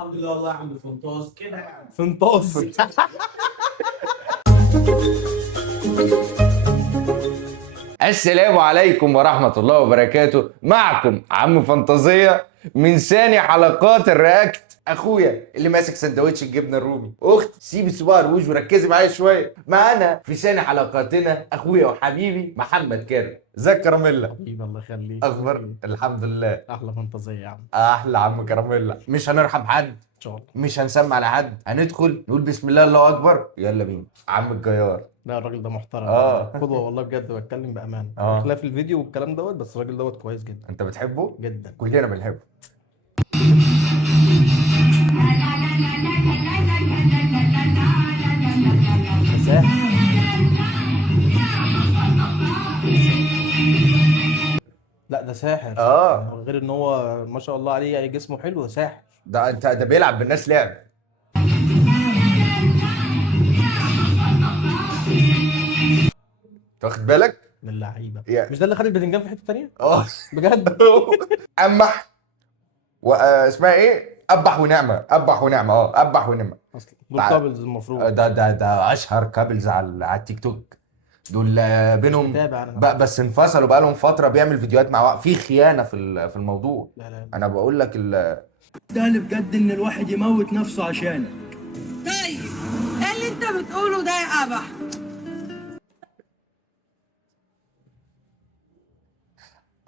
الحمد لله والله يا عم فنطاس كده يعني. فنطاس. السلام عليكم ورحمة الله وبركاته. معكم عم فانتازية من ثاني حلقات الرياكت. اخويا اللي ماسك سندوتش الجبنه الرومي، اختي سيبي صباع الروج وركزي معايا شويه. معانا في ثاني حلقاتنا اخويا وحبيبي محمد كارم. ازيك كراميلا؟ حبيبي الله يخليك. اخبار؟ الحمد لله. احلى فانتازيه يا عم. احلى عم كراميلا. مش هنرحم حد، ان شاء الله. مش هنسمع لحد، هندخل نقول بسم الله الله اكبر يلا بينا. عم الجيار لا الراجل ده محترم. آه. قدوه والله بجد، بتكلم بامانه. آه. خلاف الفيديو والكلام دوت، بس الراجل دوت كويس جدا انت بتحبه؟ جدا. كلنا بنحبه. مساحه. لا ده ساحر. غير ان هو ما شاء الله عليه يعني جسمه حلو، ساحر. ده بيلعب بالناس لعب. واخد بالك؟ من اللعيبه. يعني. مش ده اللي خد الباذنجان في حته ثانيه؟ اه بجد. امح اسمها ايه؟ ابح ونعمه. ابح ونعمه. ابح ونعمه. اصلا دول كابلز المفروض. ده اشهر كابلز على التيك توك. دول بينهم متابع أنا. بس انفصلوا بقالهم فتره، بيعمل فيديوهات مع في خيانه في الموضوع. لا. انا بقول لك ده بجد ان الواحد يموت نفسه عشانك. طيب ايه اللي انت بتقوله ده يا ابح؟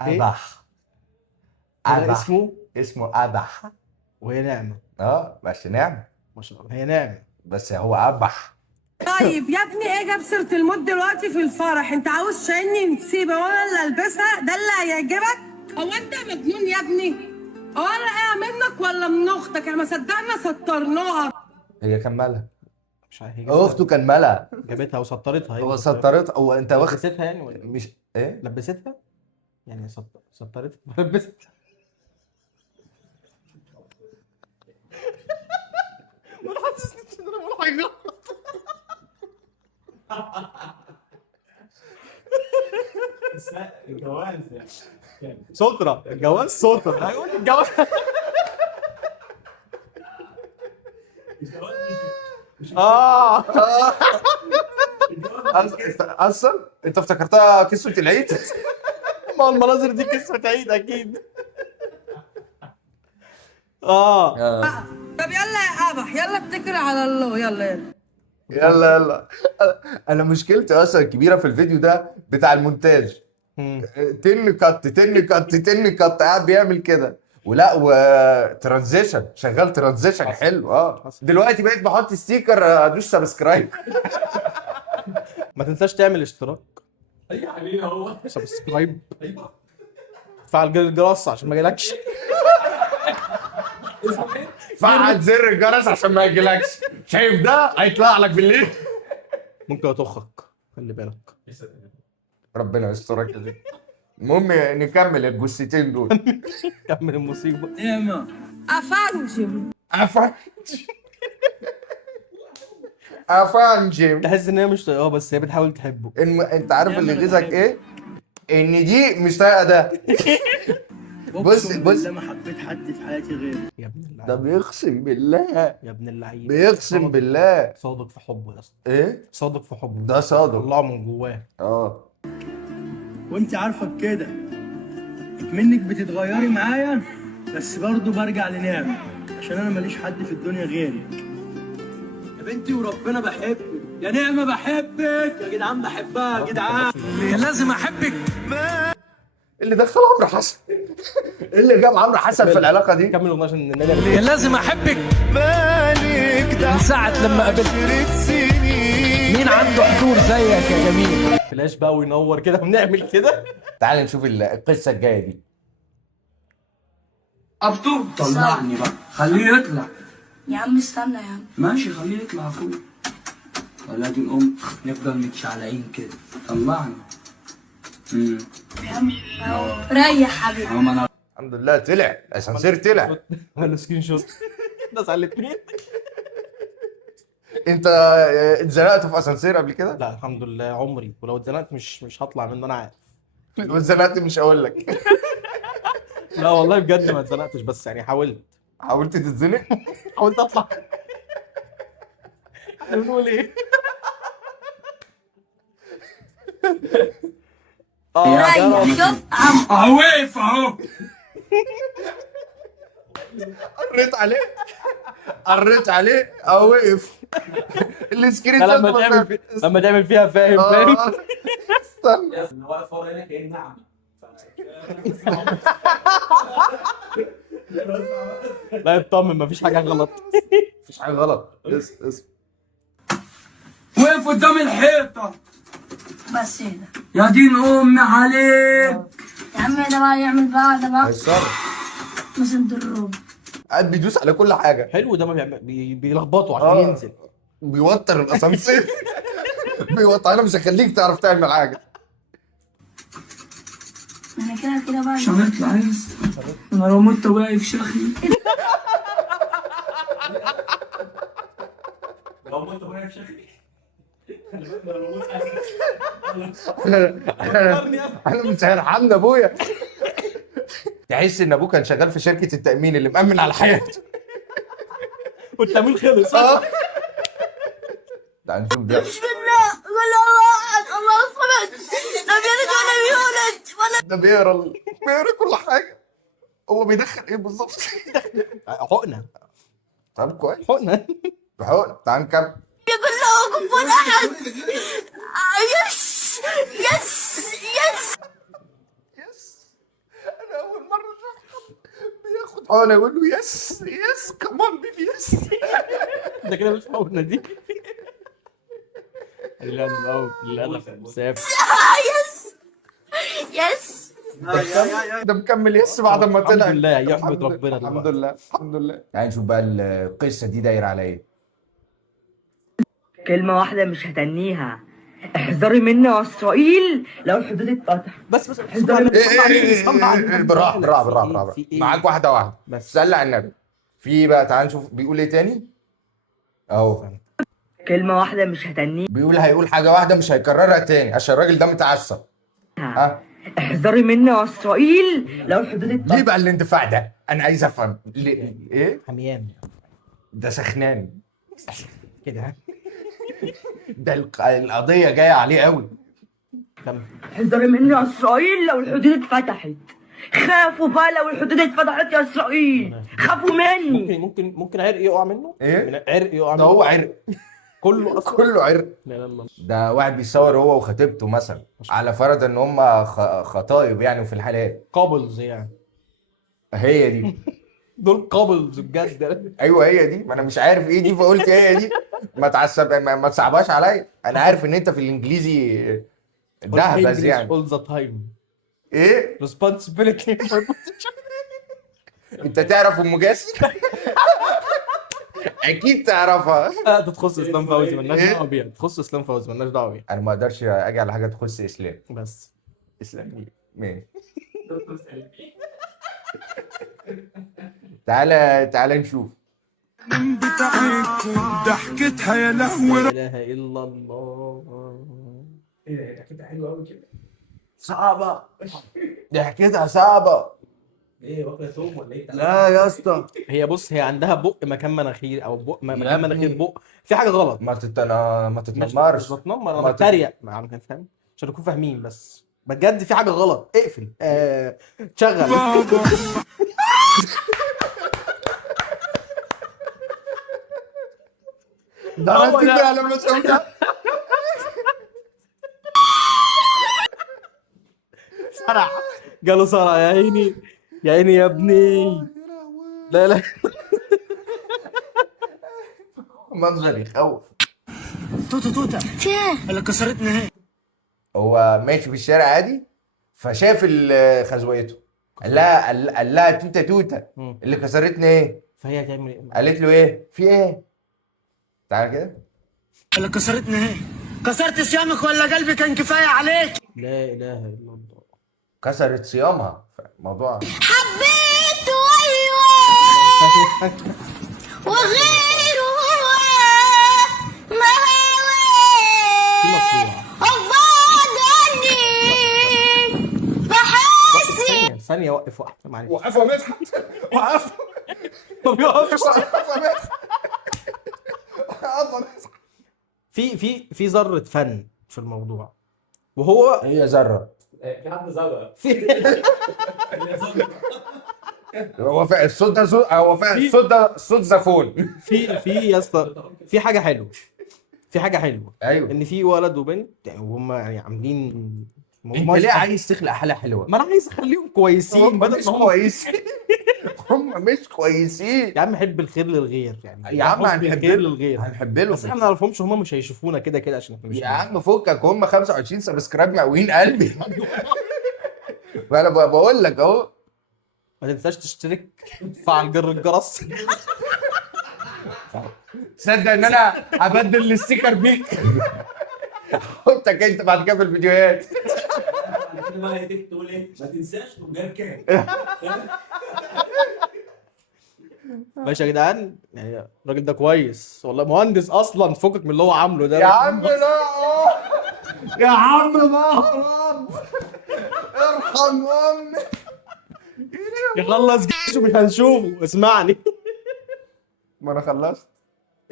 ابح. ده ابح اسمه ابح. وهي نعمه. بس نعمه. ما شاء الله هي نعمه. بس هو ابح. طيب يا ابني ايه جاب سيره الموت دلوقتي في الفرح؟ انت عاوز شايلني نسيبه وانا اللي البسها؟ ده اللي هيعجبك؟ هو انت مجنون يا ابني؟ هو انا ايه منك ولا من اختك؟ احنا ما صدقنا سطرناها. هي كان مالها؟ مش عارف. اخته كان مالها؟ جابتها وسطرتها. هو سطرتها. هو انت واخد لبستها يعني ولا مش ايه؟ لبستها؟ يعني سطرتها لبستها. ما حسسنيش ان انا بقول حاجه غلط. الجواز يعني. سترة الجواز سترة. هيقول الجواز. الجواز مش اصلا انت افتكرتها كسوة العيد. ما هو المناظر دي كسوة عيد اكيد. طب يلا يا ابح، يلا اتكل على الله، يلا يلا. انا مشكلتي اصلا كبيره في الفيديو ده بتاع المونتاج. تن كت قاعد بيعمل كده ولا وترانزيشن شغال. ترانزيشن حلو. دلوقتي بقيت بحط ستيكر ادوس سبسكرايب. ما تنساش تعمل اشتراك. اي حبيبي هو سبسكرايب. ايوه فعل الجرس عشان ما يجيلكش. اسمه ايه؟ فعل زر الجرس عشان ما يجيلكش. شايف ده هيطلع لك بالليل. ممكن يطخك، خلي بالك. ربنا يسترك. المهم نكمل الجثتين دول. كمل المصيبه. نعمة افنجم. افنجم. تحس ان هي مش طايقاه بس هي بتحاول تحبه. انت عارف اللي غيظك ايه؟ ان دي مش طايقه ده. بص بالله ما حبيت حد في حياتي غيره. يا ابن اللعيب. ده بيقسم بالله. يا ابن اللعيب. بيقسم بالله. صادق في حبه يا اسطى. ايه؟ صادق في حبه. ده صادق. طلعه من جواه. وانت عارفه بكده منك بتتغيري معايا، بس برضه برجع لنعمة عشان انا ماليش حد في الدنيا غيرك. يا بنتي وربنا بحبك يا نعمة، بحبك يا جدعان، بحبها يا جدعان. كان لازم احبك. اللي دخل عمرو حسن. اللي جاب عمرو حسن في العلاقه دي. كمل الاغنيه عشان النادي. كان لازم احبك. مالك ده من ساعة لما قابلت مين عنده حضور زيك يا جميل. فلاش بقى وينور كده ونعمل كده. تعال نشوف القصه الجايه دي. ابطو طلعني بقى، خليه يطلع. يا عم استنى يا عم. ماشي خليه يطلع فوق. ولادي الام نفضل متشعلقين كده. طلعني. يا عم ريح حبيبي. انا الحمد لله طلع الاسانسير طلع. عمل سكرين شوت. الناس على الاثنين. انت اتزنقت في اسانسير قبل كده؟ لا الحمد لله عمري، ولو اتزنقت مش هطلع منه انا عارف. واتزنقت مش هقول لك. لا والله بجد ما اتزنقتش، بس يعني حاولت. حاولت تتزنق؟ حاولت اطلع. احنا بنقول ايه؟ ريح شوف عم اهو واقف اهو. قريت عليه او وقف. السكرين شوت لما تعمل فيها فاهم. استنى. انا واقف ورا هنا كأن نعم. لا اطمن مفيش حاجه غلط. مفيش حاجه غلط. اسم واقف قدام الحيطه. بس هنا يا دين امي عليك. يا عم ده بقى يعمل بقى ده بقى هيتصرف. مسند الروم. قاعد بيدوس على كل حاجه. حلو ده، ما بيلخبطوا عشان ينزل. بيوتر الاسانسير. بيوتر. انا مش هخليك تعرف تعمل حاجه. انا كده بقى عشان اطلع يس. انا لو مت واقف شخي. لو ما انت واقف شكلي. انا مش هيرحمنا ابويا. تحس ان ابوه كان شغال في شركه التامين اللي مأمن على حياته. والتمويل خلص. تعال نشوف ده. بسم الله قول الله احد الله الصمد لم يلد ولم يولد ولم ده بيقرا كل حاجه. هو بيدخل ايه بالظبط؟ حقنه. طب كويس. حقنه. تعال نكمل. يكن له كفوا احد. يس يس يس. انا اول مره اشوف حد بياخد حقنه يقول له يس كمان بيبي يس. ده كده مش حقنه دي. للأسف سافر. يس يس. ده مكمل يس بعد ما طلع. الحمد لله يحمد ربنا. الحمد لله. تعال نشوف بقى القصه دي دايره على ايه. كلمة واحدة مش هتنيها. احذري مني يا اسرائيل لو الحدود اتفتحت. بس بالراحه. معاك واحده بس. صلي على النبي. في بقى تعال نشوف بيقول ايه تاني اهو. كلمة واحدة مش هتنيها. بيقول هيقول حاجه واحده مش هيكررها تاني عشان الراجل ده متعصب. احذري مني يا اسرائيل لو الحدود اتفتحت. ليه بقى الاندفاع ده؟ انا عايز افهم ليه. ايه حميان ده؟ سخنان كده. ده القضيه جايه عليه قوي. كمل. احذري مني يا اسرائيل لو الحدود اتفتحت. خافوا بقى لو الحدود اتفتحت يا اسرائيل. خافوا مني. ممكن عرق يقع منه. ايه؟ عرق يقع ده منه. هو عرق. كله اصلا. كله عرق. لا لا لا. ده واحد بيصور هو وخطيبته مثلا على فرض ان هم خطايب يعني وفي الحلال. قابلز يعني. هي دي. دول قابلز بجد. ايوه هي دي. ما انا مش عارف ايه دي فقلت هي دي. ما تصعبهاش عليا. انا عارف ان انت في الانجليزي دهبز يعني. all the time. ايه؟ responsibility. انت تعرف ام جاسر؟ اكيد تعرفها. ده تخص اسلام فوزي مالناش دعوه بيها. تخص اسلام فوزي مالناش دعوه بيها. انا ما اقدرش اجي على حاجه تخص اسلام. بس اسلام مين؟ تعالى نشوف. ضحكتها يا لهوي. لا اله الا الله. ايه ده كده حلو قوي كده. صعبه. ضحكتها صعبه. ايه واكله ثوم ولا ايه؟ لا يا اسطى. هي بص هي عندها بق مكان مناخير او بق مكان مناخير بق. في حاجه غلط. ما مش تتنمرش. بتنمر. ما انا بتريق. فاهم عشان نكون فاهمين بس. بجد في حاجه غلط. اقفل. شغل. ده انت فعلا ما شفتها. صرع. جاله صرع يا عيني. يا عيني يا ابني. لا منظر يخوف. توتة في ايه؟ اللي كسرتني اهي. هو ماشي في الشارع عادي فشاف خزويته. قال لها توته اللي كسرتني ايه؟ فهي هتعمل ايه؟ قالت له ايه؟ في ايه؟ تعال كده. اللي كسرتني اهي. كسرت صيامك ولا قلبي كان كفايه عليك؟ لا اله الا الله. كسرت صيامها. موضوع حبيته ايوه وغيره هو ما في هو مشروع. الله عني بحاسي. ثانية وقف معلش. وقفوا مدحت. وقفوا. ما بيقفش. في ذره فن في الموضوع، وهو هي ذره. في حد زرع في هو فعلا الصوت ده صوت، هو فعلا الصوت ده صوت زفون. في يا اسطى في حاجه حلوه، في حاجه حلوه ايوه. ان في ولد وبنت يعني، وهم يعني عاملين انت ليه عايز تخلق حاله حلوه؟ ما انا عايز اخليهم كويسين هم بدل مش ما هم كويسين. هم مش كويسين. يا عم حب الخير للغير يعني، يا عم حب هنحب الخير له، للغير، هنحب له. بس احنا ما نعرفهمش، هم مش هيشوفونا كده كده عشان احنا مش يا عم فكك، هم 25 سبسكرايب مقويين قلبي. وانا بقول لك اهو. ما تنساش تشترك، فعل جر الجرس. تصدق ان انا هبدل الستيكر بيك؟ حطك انت بعد كده في الفيديوهات. كده بقى هتيجي تقول ايه؟ ما تنساش تقوم جايب كام. ماشي يا جدعان، يعني الراجل ده كويس والله، مهندس اصلا، فكك من اللي هو عامله ده. يا عم لا. يا عم بهرب. ارحم امي. يخلص جيشه مش هنشوفه، اسمعني. ما انا خلصت.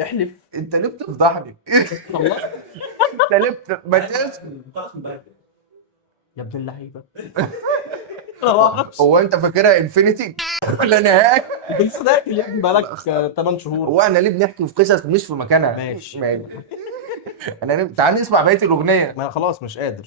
احلف. انت ليه بتفضحني؟ خلصت انت ليه ما تسكت؟ خلاص من بدري. يا ابن اللعيبه. هو انت فاكرها انفينيتي ولا نهايه؟ انت لسه داخل يا ابني بقالك 8 شهور. هو احنا ليه بنحكي في قصص مش في مكانها؟ ماشي. تعال نسمع بقيه الاغنيه. ما أنا خلاص مش قادر.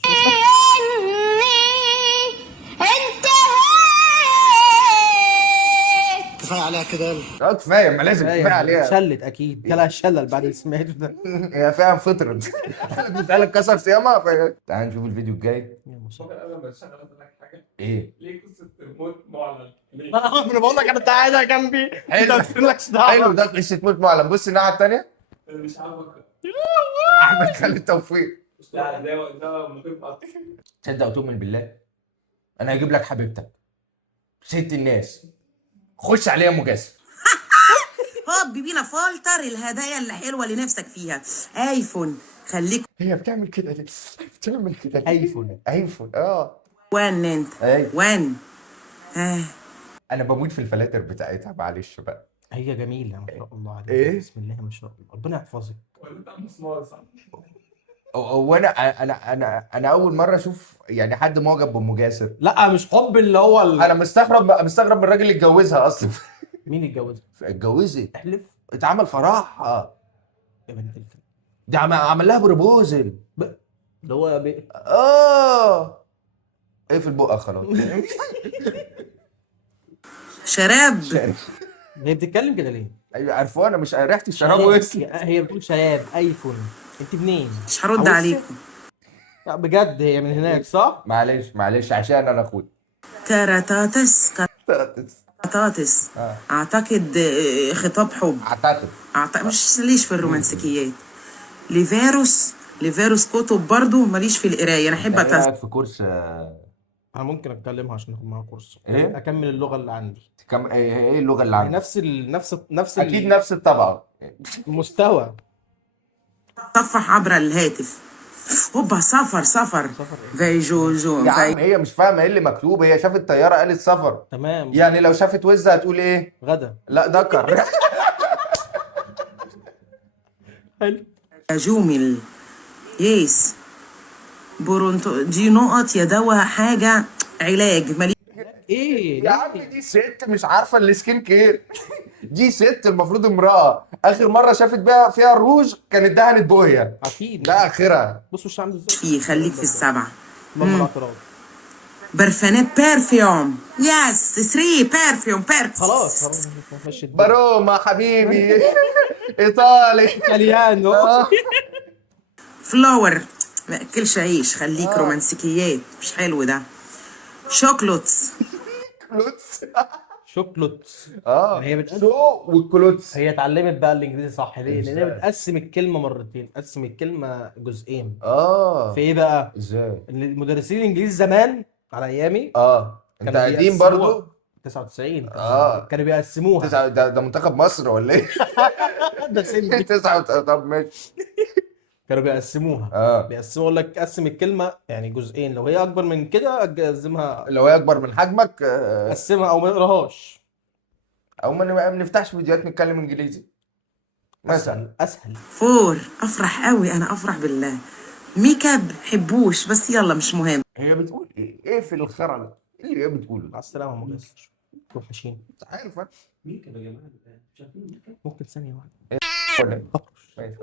كفايه عليها كده. كفايه، ما لازم كفايه عليها. شلت اكيد، جالها شلل بعد اللي سمعته ده. هي فعلا فطرت. بتقلب كسر صيامها. تعال نشوف الفيديو الجاي. ممكن قبل ما تشتغل اقول لك حاجه؟ ايه؟ ليه قصه الموت معلن؟ ليه؟ انا بقول لك انا قاعد جنبي، انت ما تقولكش حلو دعوه. ده قصه موت معلم. بص الناحيه الثانيه. انا مش عارف اقرا. احمد خالد توفيق. لا ده مخيف اكتر. تصدق وتؤمن بالله، انا هجيب لك حبيبتك ست الناس، خش عليها مجاسر. هوب بينا فلتر الهدايا اللي حلوه اللي نفسك فيها. ايفون خليك هي بتعمل كده ليه؟ بتعمل كده ليه؟ ايفون. ايفون وان انت ايوه. وان. انا بموت في الفلاتر بتاعتها، معلش بقى. هي جميله ما شاء الله عليها. إيه؟ بسم الله ما شاء الله، ربنا يحفظك. ولا انت مسمار صح؟ هو انا اول مره اشوف يعني حد معجب بمجاسر. لا مش حب اللي هو انا مستغرب من الراجل اللي اتجوزها اصلا. مين اتجوزها؟ اتجوزت، احلف. اتعمل فرحها. يا بنت الكلب. ده عمل لها بروبوزل. اللي هو ايه في البقى خلاص. شراب. هي بتتكلم كده ليه؟ ايوه عارفه، انا مش ريحه الشراب واسم. هي بتقول شباب ايفون. انت منين؟ مش هرد عليكم. لا بجد هي من هناك صح؟ معلش عشان انا اخوي. كراتاتس. اعتقد خطاب حب. اعتقد مش ليش في الرومانسيكيات. ليفيروس كتب برضو ماليش في القرايه، انا احب قاعد في كورس. انا ممكن اكلمها عشان اخد معاها كورس. ايه؟ اكمل اللغه اللي عندي. ايه اللغه اللي عندك؟ نفس اكيد نفس الطبقه. المستوى. تصفح عبر الهاتف. هوبا سفر في جوجو يا عم هي مش فاهمه ايه اللي مكتوب، هي شافت طياره قالت سفر. تمام. يعني لو شافت وز هتقول ايه؟ غدا. لا دكر. حلو. جومل يس برونتو دي نقط يا دواء حاجه علاج مالي. ايه يا عم دي ست مش عارفه السكين كير. دي ست المفروض امراه، اخر مره شافت بيها فيها الروج كانت دهنت بوهيه. اكيد. ده اخرها. بصوا الشعب ازاي. فيه خليك في السبعه. الاعتراض. برفانات بيرفيوم يس 3 بيرفيوم خلاص مشيت. باروما حبيبي. ايطالي. ايطاليانو. فلاور ما اكلش عيش، خليك رومانسيكيات مش حلو ده. شوكلوتس. شوكلوت. هي بتقسم والكلوتس. هي اتعلمت بقى الانجليزي صح ليه؟ لان هي بتقسم الكلمه مرتين، تقسم الكلمه جزئين. في ايه بقى؟ ازاي؟ ان المدرسين الانجليزي زمان على ايامي انت قديم برضو. 99 كانوا بيقسموها. ده منتخب مصر ولا ايه؟ ده سن 9. طب ماشي. كانوا بيقسموها. بيقسموا يقول لك قسم الكلمه يعني جزئين، لو هي اكبر من كده اقسمها، لو هي اكبر من حجمك قسمها او ما اقراهاش. او ما بنفتحش فيديوهات نتكلم انجليزي مثلا. اسهل. فور افرح قوي، انا افرح بالله. ميك اب حبوش بس يلا مش مهم. هي بتقول ايه في الخرا ده؟ ايه اللي هي بتقوله مع ده؟ السلامه يا مجسر. توحشين. مش عارف انا. مين كده يا جماعه؟ مش عارفين مين كده؟ ممكن ثانيه واحده. ولا إيه؟ ماشي.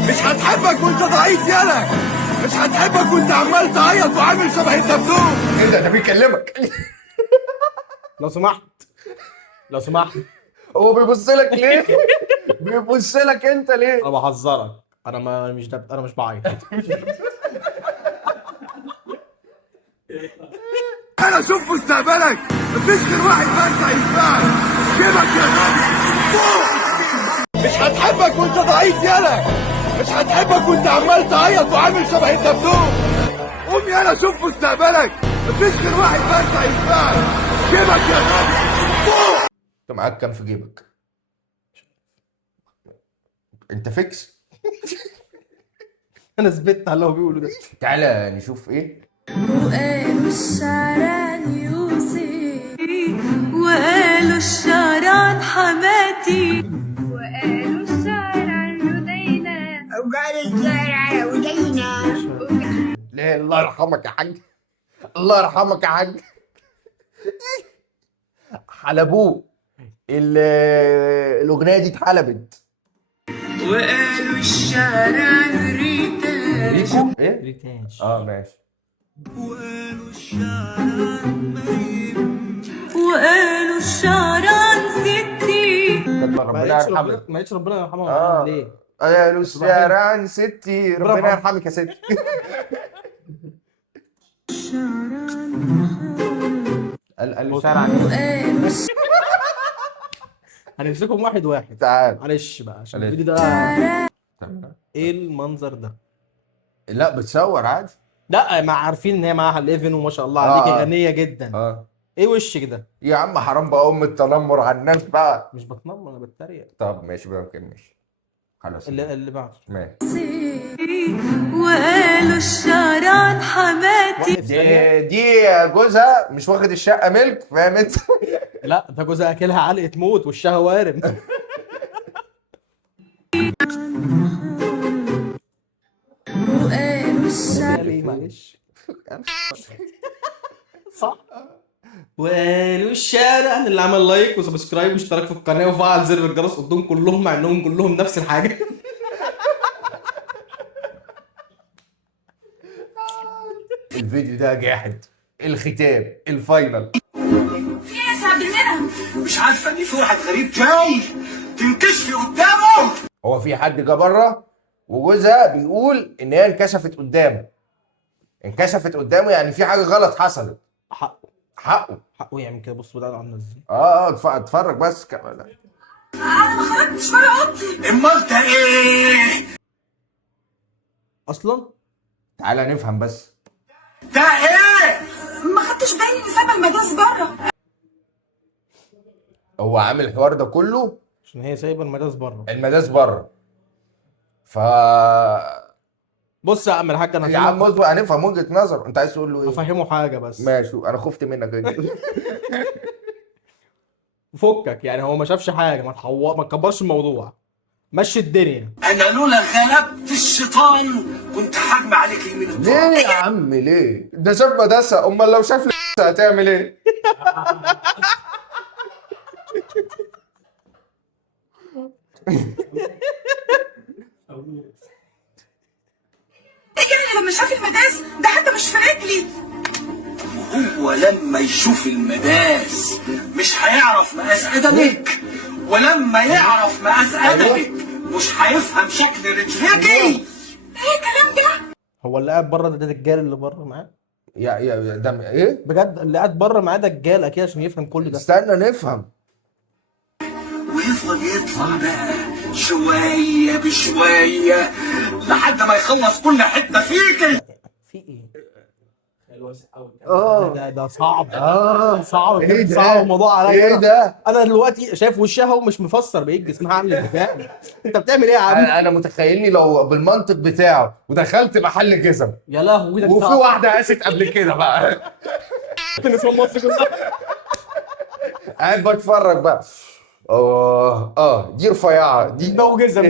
مش هتحبك وانت ضعيف يالا، مش هتحبك وانت عمال تعيط وعامل شبه الدبدوب. ايه ده بيكلمك؟ لو سمحت لو سمحت. هو بيبص لك ليه؟ بيبص لك انت ليه؟ انا بحذرك، انا ما مش انا مش بعيط. انا اشوف مستقبلك، مفيش غير واحد بس هينفعك، جيبك يا غبي فوق. مش هتحبك وانت ضعيف يالا، مش هتحبك وانت عمال تعيط وعامل شبه الدبدوب. قوم يالا شوف مستقبلك، مفيش غير واحد بس هينفعك، جيبك يا غبي فوق. انت معاك كام في جيبك؟ انت فيكس؟ انا ثبت على اللي هو بيقوله ده. تعالى نشوف ايه. وقالوا الشعران يوسف، وقالوا الشعران حماتي، وقالوا الشعران ودينا، وقالوا الشعران ودينا. ليه؟ الله يرحمك يا حاج، الله يرحمك يا حاج. حلبوه الاغنيه دي اتحلبت. وقالوا الشعران ريتا، ريكو ايه؟ ريتاش. ماشي. وقالوا الشعران ستي. ربنا يرحمك. ما يتش ربنا يرحمها. ليه؟ قالوا الشعران ستي، ربنا يرحمك يا ستي. قالوا الشعران. هنمسكهم واحد واحد. تعال. معلش بقى عشان معلش. الفيديو ده. ايه المنظر ده؟ لا بتصور عادي. لا ما عارفين ان هي معاها الليفن وما شاء الله عليكي غنيه جدا. ايه وشك ده؟ يا عم حرام بقى التنمر على الناس بقى. مش بتنمر، انا بتريق. طب ماشي بقى ماشي. خلاص اللي بعده ماشي. وقالوا الشعران حماتي. دي جوزها مش واخد الشقه ملك، فاهم انت؟ لا ده جوزها اكلها علقه موت وشها وارم. وقالوا الشعران. معلش. صح. وقالوا الشارع اللي عمل لايك وسبسكرايب واشترك في القناه وفعل زر الجرس قدام كلهم مع انهم كلهم نفس الحاجه. الفيديو ده جاحد. الختام الفاينل. في ايه يا سعد المنعم؟ مش عارفه ان في واحد غريب جاي تنكشفي قدامه. هو في حد جه بره وجوزها بيقول ان هي انكشفت قدامه. انكشفت قدامه يعني في حاجه غلط حصلت. حقه يعمل كده. بص بدأ عامله ازاي. اتفرج بس انا ما خرجتش بره اوضتي. امال ده ايه؟ اصلا تعالى نفهم بس. ده ايه؟ ما خدتش بالي ان سابه المدرسه بره. هو عامل الحوار ده كله عشان هي سايبه المدرسه بره. المداس بره. بص يا عم الحاج يا عم اصبر هنفهم وجهه نظر. انت عايز تقول له ايه؟ افهمه حاجه بس. ماشي انا خفت منك. فكك يعني هو ما شافش حاجه. ما تكبرش الموضوع. مشي الدنيا. انا لولا غلبت الشيطان كنت هجمع عليك يمين ليه يا عم ليه؟ ده شاف مدرسه، امال لو شاف هتعمل ايه؟ ايه لما شاف المداس ده حتى مش في رجلي. هو لما يشوف المداس مش هيعرف مقاس قدمك، ولما يعرف مقاس قدمك مش هيفهم شكل رجليكي. ايه الكلام ده؟ هو اللي قاعد بره ده الدجال اللي بره معاه. يا ده ايه؟ بجد اللي قاعد بره معاه دجال اكيد عشان يفهم كل ده. استنى نفهم. ويفضل يطلع بقى شويه بشويه لحد ما يخلص كل حته فيكي. في ايه؟ ده صعب. صعب. ايه ده؟ صعب الموضوع عليا. ايه ده؟ انا دلوقتي شايف وشها ومش مفسر بايه جسمها عامل ازاي. انت بتعمل ايه يا عم؟ انا متخيلني لو بالمنطق بتاعه ودخلت محل جزم يا لهوي ده وفي واحده قاست قبل كده بقى. نسوان مصر كلها. قاعد بتفرج بقى. دي رفيعه دي موجزه.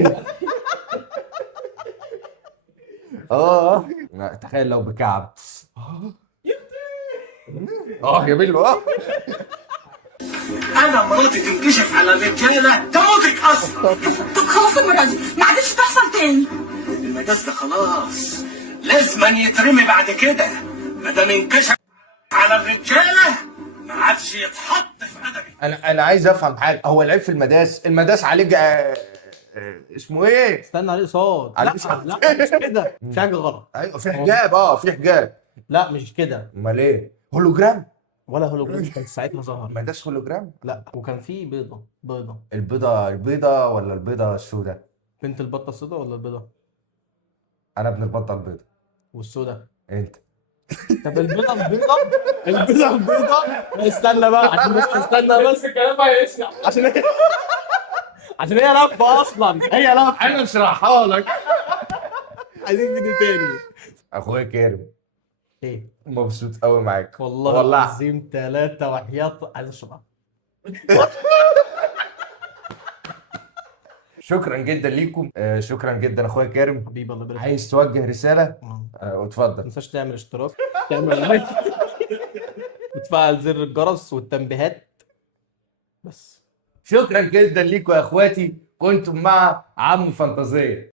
لا، تخيل لو بكعب. جميل. انا مراتي تنكشف على الرجاله تموتك اصلا. طب خلاص المرة دي ما عادش تحصل تاني. المجاز ده خلاص لازما يترمي بعد كده، ما دام انكشف على الرجاله ما عادش يتحط في ادبي. انا عايز افهم حاجه، هو العيب في المداس عليه اسمه ايه؟ استنى عليه صوت. عليه لا صوت. لا مش كده، في حاجه غلط. ايوه في حجاب، في حجاب. لا مش كده، امال ايه؟ هولوجرام؟ ولا هولوجرام كان ساعتها ظهر. مداس هولوجرام؟ لا، وكان في بيضه. البيضه ولا البيضه السوداء؟ بنت البطه السوداء ولا البيضه؟ انا ابن البطه البيضه. والسوداء؟ انت. طب البيضه البيضه. استنى بقى عشان بس استنى بس الكلام هيسمع عشان هي لفه اصلا، هي لفه. انا اشرحها لك. عايزين فيديو تاني. اخويا كريم ايه؟ مبسوط قوي معاك والله العظيم 3 وحياة عايز اشربها. شكرا جدا ليكم. شكرا جدا اخويا كريم. حبيبي الله يبارك فيك. عايز توجه رساله؟ ما واتفضل. تنساش تعمل اشتراك، تعمل لايك، وتفعل زر الجرس والتنبيهات. بس شكرا جدا ليكم يا اخواتي، كنتم مع عم فانتازيه.